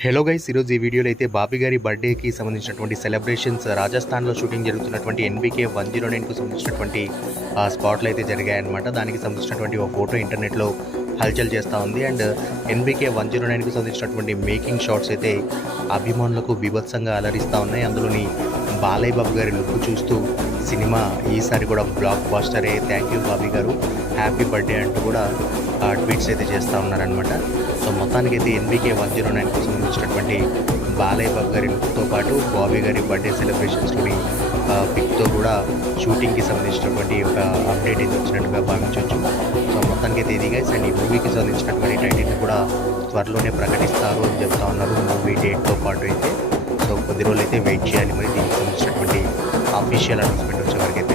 Hello guys ఈరోజు ఈ వీడియోలో అయితే బాబీ గారి బర్త్డేకి సంబంధించినటువంటి సెలబ్రేషన్స్ రాజస్థాన్లో షూటింగ్ జరుగుతున్నటువంటి ఎన్బీకే వన్ జీరో నైన్కు సంబంధించినటువంటి ఆ, స్పాట్లు అయితే జరిగాయన్నమాట. దానికి సంబంధించినటువంటి ఒక ఫోటో ఇంటర్నెట్లో హల్చల్ చేస్తూ ఉంది. అండ్ ఎన్బీకే వన్ జీరో నైన్కు సంబంధించినటువంటి మేకింగ్ షాట్స్ అయితే అభిమానులకు బీభత్సంగా అలరిస్తూ ఉన్నాయి. అందులోని బాలయ్య బాబు గారి లుక్ చూస్తూ సినిమా ఈసారి కూడా బ్లాక్ బాస్టరే థ్యాంక్ యూ బాబీ గారు. హ్యాపీ బర్త్డే అంటూ కూడా ట్వీట్స్ అయితే చేస్తూ ఉన్నారనమాట సో మొత్తానికి అయితే ఎన్బీకే వన్ జీరో నైన్కి సంబంధించినటువంటి బాలయ్య బాబు గారితో పాటు బాబీ గారి బర్త్డే సెలబ్రేషన్స్లోని పిక్తో కూడా షూటింగ్కి సంబంధించినటువంటి ఒక అప్డేట్ అయితే వచ్చినట్టుగా భావించవచ్చు సో మొత్తానికి అయితే ఇది గైస్ అండ్ ఈ మూవీకి సంబంధించినటువంటి టైటిల్ కూడా త్వరలోనే ప్రకటిస్తారు అని చెప్తా ఉన్నారు. మూవీ డేట్తో పాటు అయితే. సో కొద్ది రోజులు అయితే వెయిట్ చేయాలి మరి. దీనికి అఫీషియల్ అనౌన్స్మెంట్ వచ్చే అయితే